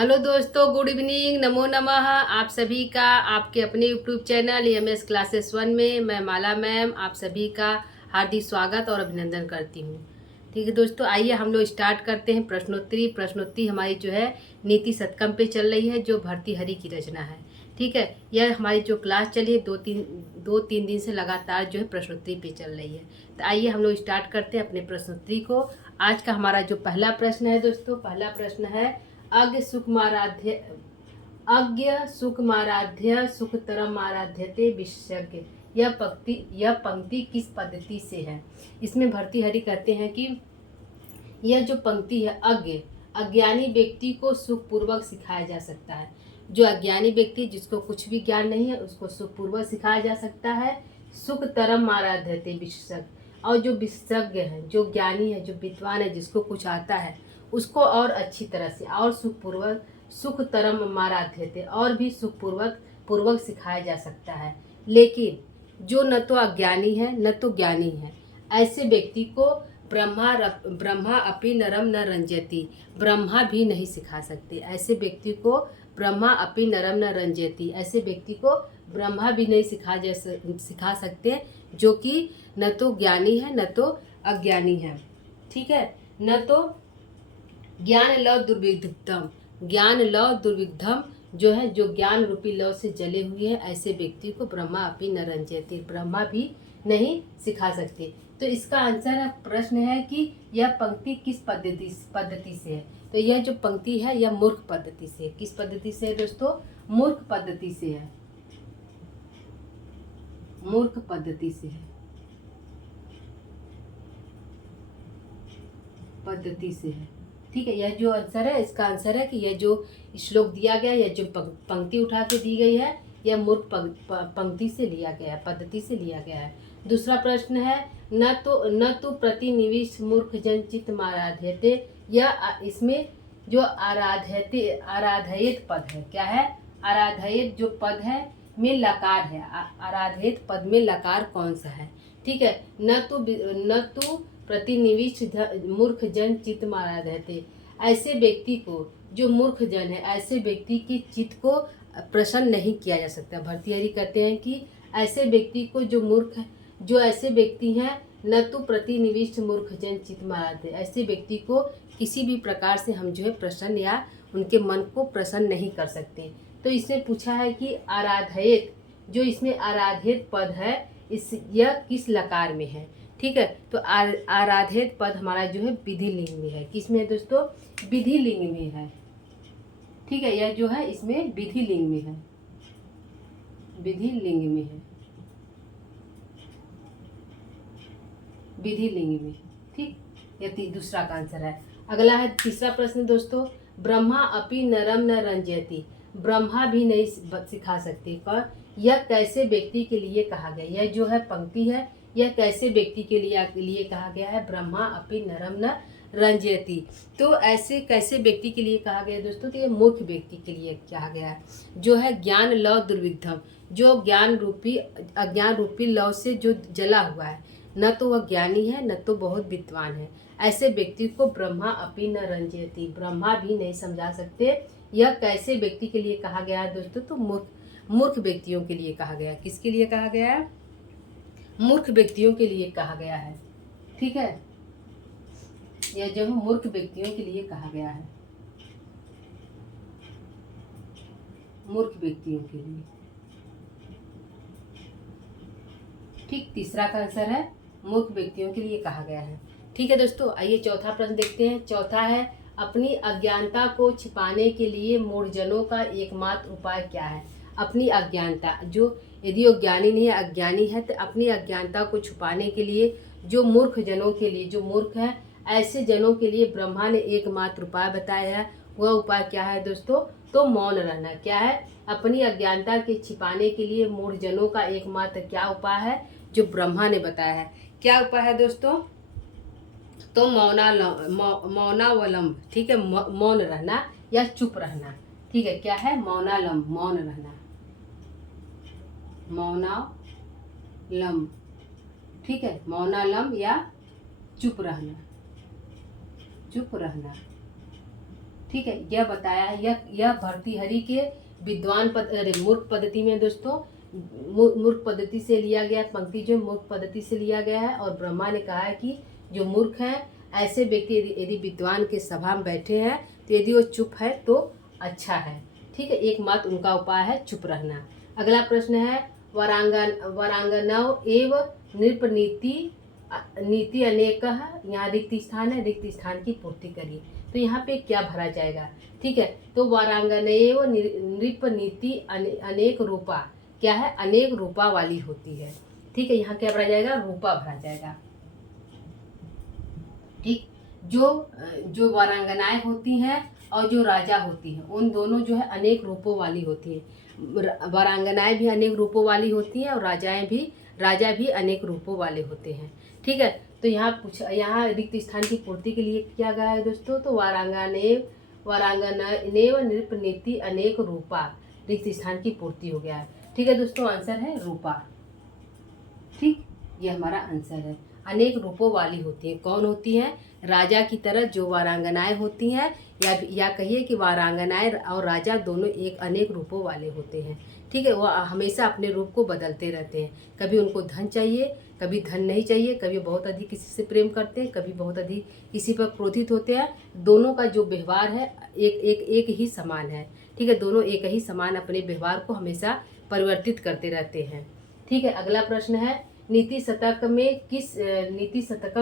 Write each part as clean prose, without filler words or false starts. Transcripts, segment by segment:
Hello दोस्तों, good evening, नमो नमः। आप सभी का आपके अपने यूट्यूब चैनल एमएस क्लासेस 1 में मैं माला मैम आप सभी का हार्दिक स्वागत और अभिनंदन करती हूँ। ठीक है दोस्तों, आइए हम लोग स्टार्ट करते हैं। प्रश्नोत्तरी हमारी जो है नीति शतकम पे चल रही है, जो भर्तृहरि की रचना है। ठीक है, यह हमारी जो क्लास चली है दो तीन दिन से लगातार जो है प्रश्नोत्तरी पे चल रही है। तो आइए हम लोग स्टार्ट करते हैं अपने प्रश्नोत्तरी को। आज का हमारा जो पहला प्रश्न है दोस्तों, पहला प्रश्न है अज्ञ सुकुमाराध्य सुखतरम आराध्यते विशेषज्ञ। यह पंक्ति किस पद्धति से है? इसमें भर्तृहरि कहते हैं कि यह जो पंक्ति है, अज्ञानी व्यक्ति को सुखपूर्वक सिखाया जा सकता है। जो अज्ञानी व्यक्ति, जिसको कुछ भी ज्ञान नहीं है, उसको सुखपूर्वक सिखाया जा सकता है। सुखतरम आराध्यते विशेषज्ञ, और जो विशेषज्ञ है, जो ज्ञानी है, जो विद्वान है, जिसको कुछ आता है, उसको और अच्छी तरह से और सुखतरम आराध्यते, और भी पूर्वक सिखाया जा सकता है। लेकिन जो न तो अज्ञानी है न तो ज्ञानी है, ऐसे व्यक्ति को ब्रह्मा अपि नरम न रंजयति, ब्रह्मा भी नहीं सिखा सकते। ऐसे व्यक्ति को ब्रह्मा अपि नरम न रंजयति, ऐसे व्यक्ति को ब्रह्मा भी नहीं सिखा सकते, जो कि न तो ज्ञानी है न तो अज्ञानी है। ठीक है, न तो ज्ञान लव दुर्विद्धम जो है, जो ज्ञान रूपी लव से जले हुए हैं, ऐसे व्यक्ति को ब्रह्मा अपि न रंजयति, ब्रह्मा भी नहीं सिखा सकते। तो इसका आंसर प्रश्न है कि यह पंक्ति किस पद्धति से है। तो यह जो पंक्ति है यह मूर्ख पद्धति से है। किस पद्धति से है दोस्तों? मूर्ख पद्धति से है। मूर्ख पद्धति से है, पद्धति से है। ठीक है, यह जो आंसर है, इसका आंसर है कि यह जो श्लोक दिया गया, यह जो पंक्ति उठा के दी गई है, यह मूर्ख पंक्ति से लिया गया है, पद्धति से लिया गया है। दूसरा प्रश्न है, न तो प्रतिनिविष्ट मूर्ख जन चित्त आराध्यते। यह इसमें जो आराधयित पद है, क्या है? आराधयित जो पद है में लकार है। आराधयित पद में लकार कौन सा है? ठीक है, न तो प्रतिनिविष्ट मूर्ख जन चित्त आराध्यते, ऐसे व्यक्ति को, जो मूर्ख जन है, ऐसे व्यक्ति के चित्त को प्रसन्न नहीं किया जा सकता। भर्तृहरि कहते हैं कि ऐसे व्यक्ति को, जो ऐसे व्यक्ति हैं, न तो प्रतिनिविष्ट मूर्ख जन चित्त आराध्य, ऐसे व्यक्ति को किसी भी प्रकार से हम जो है प्रसन्न या उनके मन को प्रसन्न नहीं कर सकते। तो इसमें पूछा है कि आराधयित, जो इसमें आराधित पद है, यह किस लकार में है? ठीक है, तो आराधित पद हमारा जो है विधि लिंग में है। किस में है दोस्तों? विधि लिंग में है। ठीक है, यह जो है इसमें विधि लिंग में है, विधि लिंग में है, विधि लिंग में। ठीक, यह दूसरा का आंसर है। अगला है तीसरा प्रश्न दोस्तों, ब्रह्मा अपि नरम न रंजयति, ब्रह्मा भी नहीं सिखा सकते। पर यह कैसे व्यक्ति के लिए कहा गया? यह जो है पंक्ति है, यह कैसे व्यक्ति के लिए कहा गया है? ब्रह्मा अपि नरम न रंजयति। तो ऐसे कैसे व्यक्ति के लिए कहा गया दोस्तों? तो ये मूर्ख व्यक्ति के लिए कहा गया है, जो है ज्ञान लव दुर्विद्धम, जो अज्ञान रूपी लव से जो जला हुआ है, न तो वह ज्ञानी है न तो बहुत विद्वान है। ऐसे व्यक्ति को ब्रह्मा अपि न रंजयति, ब्रह्मा भी नहीं समझा सकते। यह कैसे व्यक्ति के लिए कहा गया है दोस्तों? तो मूर्ख व्यक्तियों के लिए कहा गया है। किसके लिए कहा गया है? मूर्ख व्यक्तियों के लिए कहा गया है। ठीक है, यह जो मूर्ख व्यक्तियों के लिए कहा गया है, मूर्ख व्यक्तियों के लिए। ठीक, तीसरा का आंसर है मूर्ख व्यक्तियों के लिए कहा गया है। ठीक है दोस्तों, आइए चौथा प्रश्न देखते हैं। चौथा है, अपनी अज्ञानता को छिपाने के लिए मूढ़जनों का एकमात्र उपाय क्या है? अपनी अज्ञानता, जो यदि वो ज्ञानी नहीं है, अज्ञानी है, तो अपनी अज्ञानता को छुपाने के लिए जो मूर्ख जनों के लिए, जो मूर्ख है, ऐसे जनों के लिए ब्रह्मा ने एकमात्र उपाय बताया है। वह उपाय क्या है दोस्तों? तो मौन रहना। क्या है? अपनी अज्ञानता के छिपाने के लिए मूढ़जनों का एकमात्र क्या उपाय है, जो ब्रह्मा ने बताया है? क्या उपाय है दोस्तों? तो मौनावलंब। ठीक है, मौन रहना या चुप रहना। ठीक है, क्या है? मौनालंब, मौन रहना, मौनालंब। ठीक है, मौनालंब या चुप रहना, चुप रहना। ठीक है, यह बताया है। यह भर्तृहरि के मूर्ख पद्धति में दोस्तों, मूर्ख पद्धति से लिया गया पंक्ति, जो मूर्ख पद्धति से लिया गया है। और ब्रह्मा ने कहा है कि जो मूर्ख हैं ऐसे व्यक्ति यदि विद्वान के सभा में बैठे हैं तो यदि वो चुप है तो अच्छा है। ठीक है, एकमात्र उनका उपाय है चुप रहना। अगला प्रश्न है, वरांगनाओं एवं नृप नीति अनेक, यहाँ रिक्त स्थान है, रिक्त स्थान की पूर्ति करिए। तो यहाँ पे क्या भरा जाएगा? ठीक है, तो वारांगनेय नृप नीति अनेक रूपा, क्या है? अनेक रूपा वाली होती है। ठीक है, यहाँ क्या भरा जाएगा? रूपा भरा जाएगा। ठीक, जो वारांगनाएं होती हैं और जो राजा होती हैं, उन दोनों जो है अनेक रूपों वाली होती हैं। वारांगनाएं भी अनेक रूपों वाली होती हैं और राजा भी अनेक रूपों वाले होते हैं। ठीक है, तो यहाँ रिक्त स्थान की पूर्ति के लिए क्या गया है दोस्तों? तो वारांगनेव नृप नीति अनेक रूपा, रिक्त स्थान की पूर्ति हो गया है। ठीक है दोस्तों, आंसर है रूपा। ठीक, ये हमारा आंसर है। अनेक रूपों वाली होती है। कौन होती है? राजा की तरह जो वारांगनाएं होती हैं, या कहिए कि वारांगनाएं और राजा दोनों एक अनेक रूपों वाले होते हैं। ठीक है, वो हमेशा अपने रूप को बदलते रहते हैं। कभी उनको धन चाहिए, कभी धन नहीं चाहिए, कभी बहुत अधिक किसी से प्रेम करते हैं, कभी बहुत अधिक किसी पर क्रोधित होते हैं। दोनों का जो व्यवहार है एक ही समान है। ठीक है, दोनों एक ही समान अपने व्यवहार को हमेशा परिवर्तित करते रहते हैं। ठीक है, अगला प्रश्न है, नीति शतकम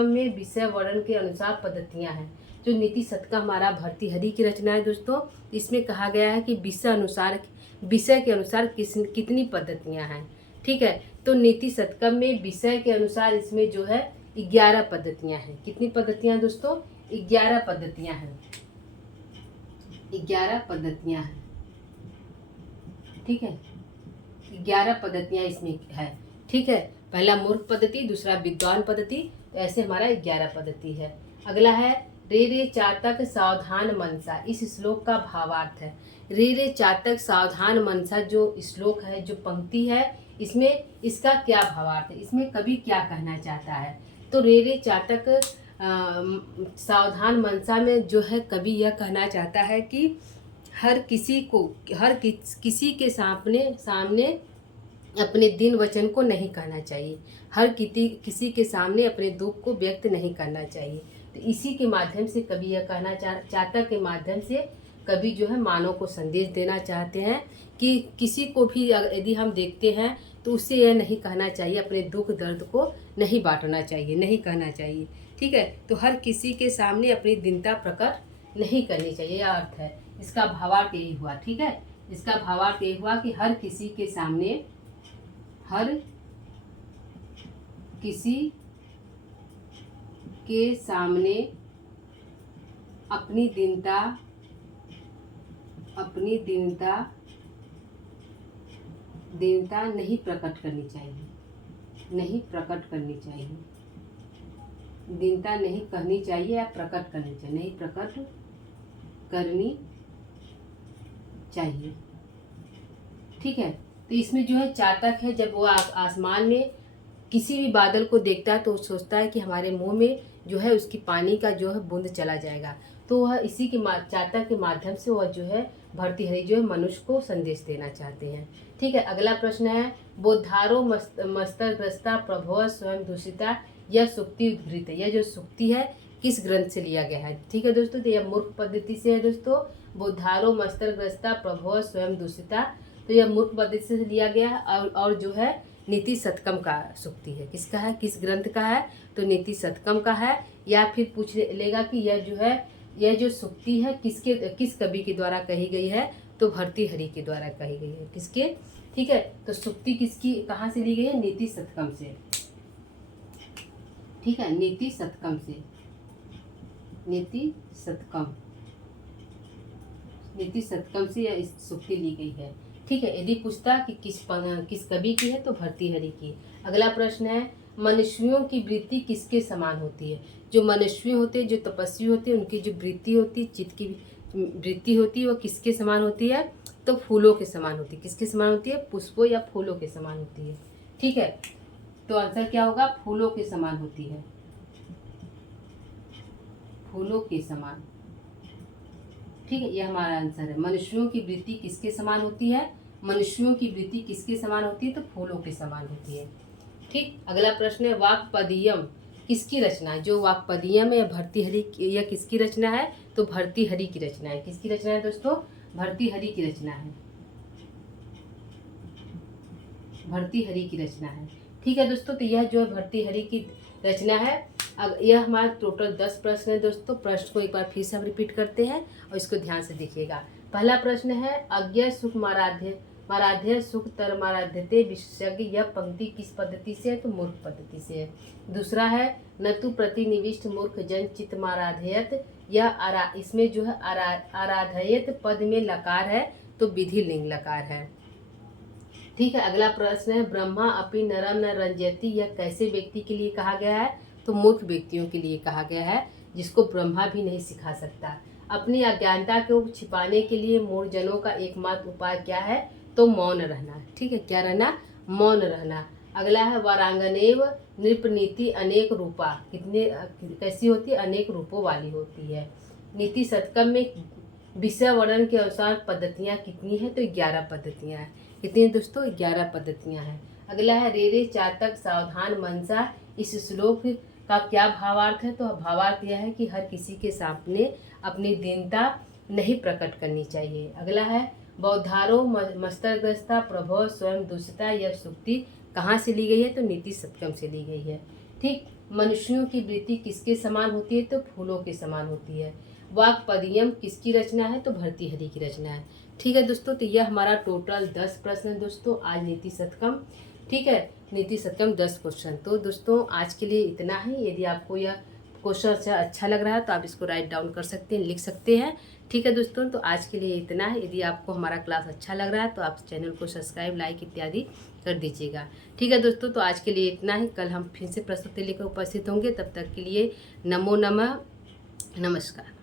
में विषय वर्णन के अनुसार पद्धतियां हैं। जो नीति शतक हमारा भर्तृहरि की रचना है दोस्तों, इसमें कहा गया है कि विषय के अनुसार कितनी पद्धतियां हैं। ठीक है, तो नीति शतकम में विषय के अनुसार इसमें जो है 11 पद्धतियां हैं। कितनी पद्धतियां दोस्तों? 11 पद्धतियां हैं। 11 पद्धतियां हैं। ठीक है, 11 पद्धतियां इसमें है। ठीक है, पहला मूर्ख पद्धति, दूसरा विद्वान पद्धति, तो ऐसे हमारा 11 पद्धति है। अगला है, रे चातक सावधान मनसा, इस श्लोक का भावार्थ है। रे चातक सावधान मनसा जो श्लोक है, जो पंक्ति है, इसमें इसका क्या भावार्थ है? इसमें कवि क्या कहना चाहता है? तो रे चातक सावधान मनसा में जो है कवि यह कहना चाहता है कि हर किसी के सामने अपने दिन वचन को नहीं कहना चाहिए। हर किसी के सामने अपने दुख को व्यक्त नहीं करना चाहिए। तो इसी के माध्यम से कवि यह कहना चाहता के माध्यम से कवि जो है मानव को संदेश देना चाहते हैं कि किसी को भी यदि हम देखते हैं तो उससे यह नहीं कहना चाहिए, अपने दुख दर्द को नहीं बांटना चाहिए, नहीं कहना चाहिए। ठीक है, तो हर किसी के सामने अपनी दीनता प्रकट नहीं करनी चाहिए, यह अर्थ है। इसका भावार्थ यही हुआ। ठीक है, इसका भावार्थ यही हुआ कि हर किसी के सामने अपनी दीनता नहीं प्रकट करनी चाहिए, दीनता नहीं कहनी चाहिए या प्रकट करनी चाहिए, नहीं प्रकट करनी चाहिए। ठीक है, तो इसमें जो है चातक है, जब वो आसमान में किसी भी बादल को देखता है तो सोचता है कि हमारे मुंह में जो है उसकी पानी का जो है बूंद चला जाएगा। तो वह इसी के चातक के माध्यम से वह जो है भर्तृहरि जो है मनुष्य को संदेश देना चाहते हैं। ठीक है, अगला प्रश्न है, बोधारो मस्तग्रस्ता प्रभव स्वयं दूषिता, यह सुक्ति उद्धृत है। यह जो सुक्ति है किस ग्रंथ से लिया गया है? ठीक है दोस्तों, तो यह मूर्ख पद्धति से है दोस्तों। बोधारो मस्तग्रस्ता प्रभव स्वयं दूषिता, तो यह मूर्ख पद्धति से लिया गया है। और जो है नीति शतकम का सुक्ति है। किसका है, किस ग्रंथ का है? तो नीति शतकम का है। या फिर पूछ लेगा कि यह जो सुक्ति है किस कवि के द्वारा कही गई है? तो भर्तृहरि के द्वारा कही गई है। किसके? ठीक है, तो सुक्ति किसकी कहाँ से ली गई है? नीति शतकम से। ठीक है, नीति शतकम से, नीति शतकम से यह सुक्ति ली गई है। ठीक है, यदि पूछता कि किस कवि की है तो भर्तृहरि की। अगला प्रश्न है, मनुष्यों की वृत्ति किसके समान होती है? जो मनुष्य होते हैं, जो तपस्वी होते हैं, उनकी जो वृत्ति होती है, चित्त की वृत्ति होती है, वो किसके समान होती है? तो फूलों के समान होती है। किसके समान होती है? पुष्पों या फूलों के समान होती है। ठीक है, तो आंसर क्या होगा? फूलों के समान होती है, फूलों के समान। ठीक है, यह हमारा आंसर है। मनुष्यों की वृत्ति किसके समान होती है? मनुष्यों की वृत्ति किसके समान होती है? तो फूलों के समान होती है। ठीक, अगला प्रश्न है वाक्पदीयम किसकी रचना है? जो वाक्पदीयम है भर्तृहरि यह किसकी रचना है? तो भर्तृहरि की रचना है। किसकी रचना है दोस्तों? भर्तृहरि की रचना है। भर्तृहरि की रचना है। ठीक है दोस्तों, तो यह जो है भर्तृहरि की रचना है। अब यह हमारा टोटल 10 प्रश्न है दोस्तों। प्रश्न को एक बार फिर से हम रिपीट करते हैं और इसको ध्यान से देखिएगा। पहला प्रश्न है अज्ञ सुख माराध्य सुख तरमाराध्यते विशेषज्ञ, यह पंक्ति किस पद्धति से है? तो मूर्ख पद्धति से है। दूसरा है न तु प्रतिनिविष्ट मूर्ख जन चित माराध्यत, यह इसमें जो है आराधयत पद में लकार है तो विधि लिंग लकार है। ठीक है, अगला प्रश्न है ब्रह्मा अपि नरम न रंजयति, यह कैसे व्यक्ति के लिए कहा गया है? तो मूर्ख व्यक्तियों के लिए कहा गया है, जिसको ब्रह्मा भी नहीं सिखा सकता। अपनी अज्ञानता को छिपाने के लिए मूढ़जनों का एकमात्र उपाय क्या है? तो मौन रहना। ठीक है, क्या रहना? मौन रहना। अगला है वारांगनेव नृपनीति अनेक रूपा, कितने कैसी होती है? अनेक रूपों वाली होती है। नीति शतकम में विषय वर्णन के अनुसार पद्धतियाँ कितनी है? तो 11 पद्धतियाँ हैं। कितनी दोस्तों? 11 पद्धतियाँ हैं। अगला है रे रे चातक सावधान मनसा, इस श्लोक का क्या भावार्थ है? तो भावार्थ यह है कि हर किसी के सामने अपनी दीनता नहीं प्रकट करनी चाहिए। अगला है बौद्धारो मस्तग्रस्ता प्रभव स्वयं दूषिता, यह सुक्ति कहाँ से ली गई है? तो नीति शतकम से ली गई है। ठीक, मनुष्यों की वृत्ति किसके समान होती है? तो फूलों के समान होती है। वाक्पदीयम किसकी रचना है? तो भर्तृहरि की रचना है। ठीक है दोस्तों, तो यह हमारा टोटल 10 प्रश्न है दोस्तों आज नीति शतकम। ठीक है, नीति शतकम 10 क्वेश्चन। तो दोस्तों आज के लिए इतना ही। यदि आपको यह क्वेश्चन अच्छा लग रहा है तो आप इसको राइट डाउन कर सकते हैं, लिख सकते हैं। ठीक है दोस्तों, तो आज के लिए इतना है। यदि आपको हमारा क्लास अच्छा लग रहा है तो आप चैनल को सब्सक्राइब, लाइक इत्यादि कर दीजिएगा। ठीक है दोस्तों, तो आज के लिए इतना ही। कल हम फिर से प्रस्तुति लेकर उपस्थित होंगे। तब तक के लिए नमो नमः, नमस्कार।